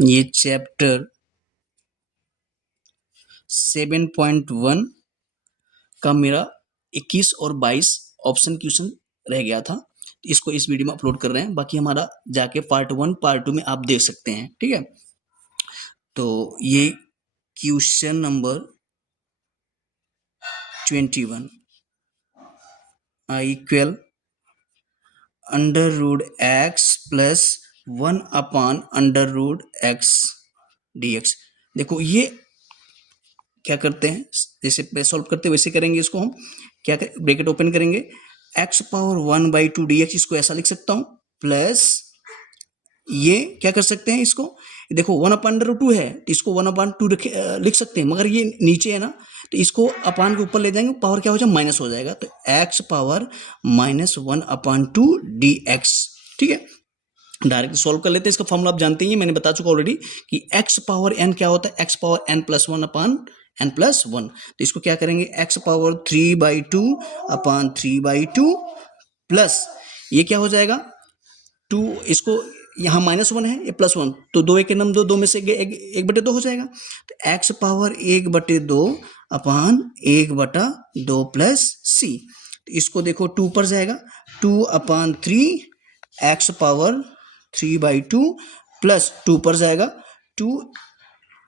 ये चैप्टर 7.1 का मेरा 21 और 22 ऑप्शन क्वेश्चन रह गया था। इसको इस वीडियो में अपलोड कर रहे हैं, बाकी हमारा जाके पार्ट 1 पार्ट 2 में आप देख सकते हैं, ठीक है। तो ये question number 21 I equal under root x plus 1 upon under root x d x. देखो ये क्या करते हैं, जैसे सॉल्व करते हैं वैसे करेंगे। इसको हम क्या करें, ब्रैकेट ओपन करेंगे, x पावर 1/2 dx, इसको ऐसा लिख सकता हूं, प्लस ये क्या कर सकते हैं, इसको देखो 1/√2 है तो इसको 1/2 लिख सकते हैं, मगर ये नीचे है ना तो इसको अपान के ऊपर ले जाएंगे, पावर क्या हो जाएगा, माइनस हो जाएगा, तो x पावर -1/2 dx, ठीक है। डायरेक्ट सॉल्व कर लेते हैं। इसका फॉर्मूला आप जानते ही हैं, मैंने बता चुका ऑलरेडी कि x पावर n क्या होता है, x power n plus 1/n+1। तो इसको क्या करेंगे, x पावर 3/2 अपान 3/2 प्लस ये क्या हो जाएगा 2, इसको यहाँ -1 है, ये +1, तो 2 एक नम 2, 2 में से 1/2 हो जाएगा, तो x पावर 1/2 अपान 1/2 प्लस c। तो इसको देखो 2 पर जाएगा, 2/3 x पावर 3/2 प्लस 2 पर जाएगा 2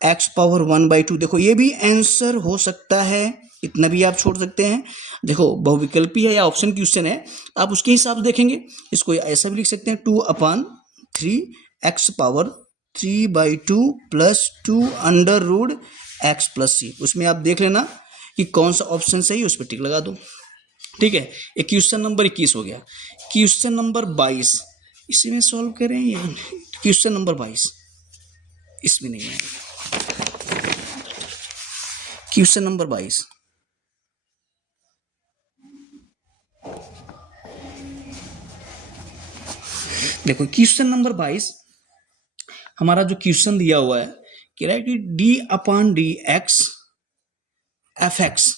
x पावर 1/2। देखो ये भी आंसर हो सकता है, इतना भी आप छोड़ सकते हैं। देखो बहुविकल्पी है या ऑप्शन क्वेश्चन है, आप उसके हिसाब से देखेंगे। इसको ऐसा भी लिख सकते हैं 2/3 x power 3/2 plus 2 under root x plus c। उसमें आप देख लेना कि कौन सा ऑप्शन सही, उस पर टिक लगा दो, ठीक है। ये क्वेश्चन नंबर 21 हो गया। क्वेश्चन नंबर 22 इसी में सॉल्व करें या क्वेश्चन नंबर 22 इसमें नहीं है। क्वेश्चन नंबर 22 देखो, क्वेश्चन नंबर 22 हमारा जो क्वेश्चन दिया हुआ है कि राइट d/dx fx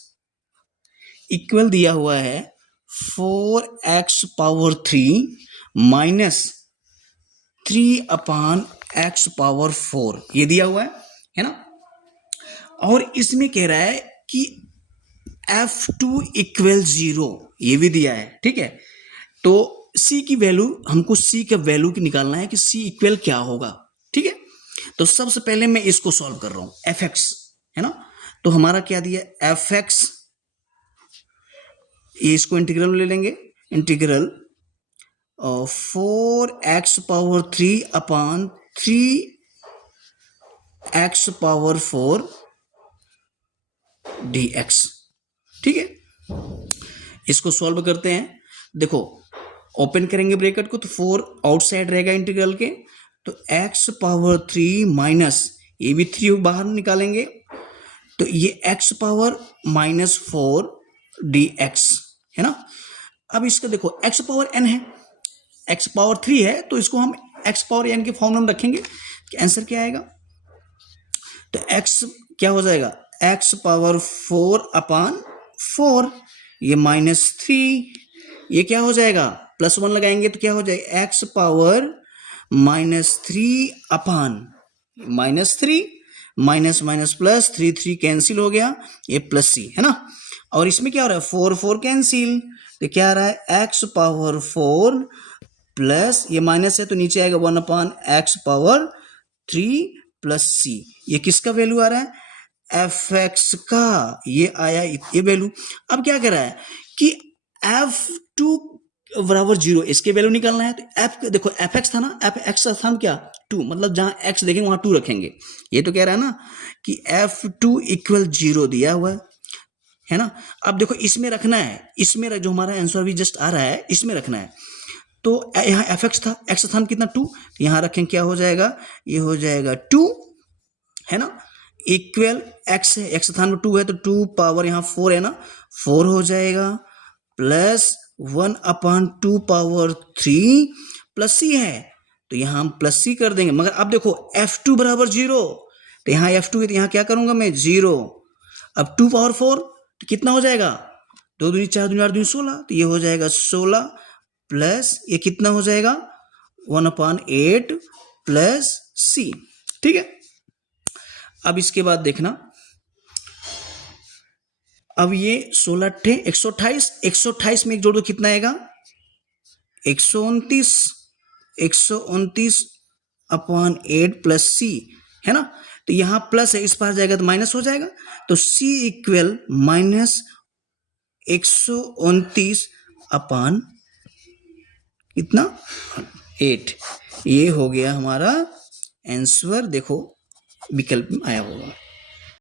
इक्वल दिया हुआ है 4x power 3 minus 3/x power 4, ये दिया हुआ है ना। और इसमें कह रहा है कि f2 इक्वल 0, ये भी दिया है, ठीक है। तो c की वैल्यू, हमको c का वैल्यू निकालना है कि c इक्वल क्या होगा, ठीक है। तो सबसे पहले मैं इसको सॉल्व कर रहा हूं, fx है ना। तो हमारा क्या दिया fx, ये इसको इंटीग्रल ले लेंगे, इंटीग्रल 4x पावर 3 अपान 3x पावर 4 dx, ठीक है। इसको सॉल्व करते हैं। देखो ओपन करेंगे ब्रैकेट को तो 4 आउटसाइड रहेगा इंटीग्रल के, तो x पावर 3 माइनस ये भी 3 बाहर निकालेंगे, तो ये x पावर -4 dx है ना। अब इसका देखो x पावर n है, x पावर 3 है, तो इसको हम x पावर n के फॉर्म में रखेंगे, आंसर क्या आएगा, तो x क्या हो जाएगा, x पावर 4/4, ये -3, ये क्या हो जाएगा, +1 लगाएंगे तो क्या हो जाएगा, x पावर -3 अपान -3 माइनस माइनस प्लस 3 कैंसिल हो गया, ये प्लस c है ना। और इसमें क्या हो रहा है, 4 कैंसिल, तो क्या आ रहा है x पावर 4 प्लस ये माइनस है तो नीचे आएगा 1/x पावर 3 प्लस c। ये किसका वैल्यू आ रहा है, fx का, ये आया ये वैल्यू। अब क्या कर रहा है कि f2 बराबर 0, इसके वैल्यू निकालना है, तो f देखो fx था ना, fx का स्थान क्या 2, मतलब जहां x देखेंगे वहां 2 रखेंगे। ये तो कह रहा है ना कि f2 इक्वल 0 दिया हुआ है ना। अब देखो इसमें रखना है, इसमें जो हमारा आंसर भी जस्ट आ रहा है इसमें रखना है। तो यहाँ fx था, x स्थान कितना 2, तो यहाँ रखें क्या हो जाएगा, ये हो जाएगा 2 है ना, इक्वल x है, x स्थान में 2 है तो 2 पावर यहाँ 4 है ना, 4 हो जाएगा, प्लस 1/2 पावर 3 प्लस c है, तो यहाँ हम प्लस c कर देंगे। मगर अब देखो f2 बराबर 0, तो यहाँ f2 है तो यहाँ क्या करूंगा मैं 0। अब 2 पावर 4 तो कितना हो जाएगा, 2 दूनी 4 दूनी 8 दूनी 16, तो ये हो जाएगा 16 प्लस ये कितना हो जाएगा 1/8 प्लस c, ठीक है। अब इसके बाद देखना, अब ये 16 थे 128, 128 में एक जोड़ दो कितना आएगा 129, 129 अपॉन 8 प्लस सी, है ना। तो यहां प्लस है, इस पास जाएगा तो माइनस हो जाएगा, तो सी इक्वल माइनस 129 अपॉन कितना 8। ये हो गया हमारा आंसर, देखो विकल्प में आया होगा।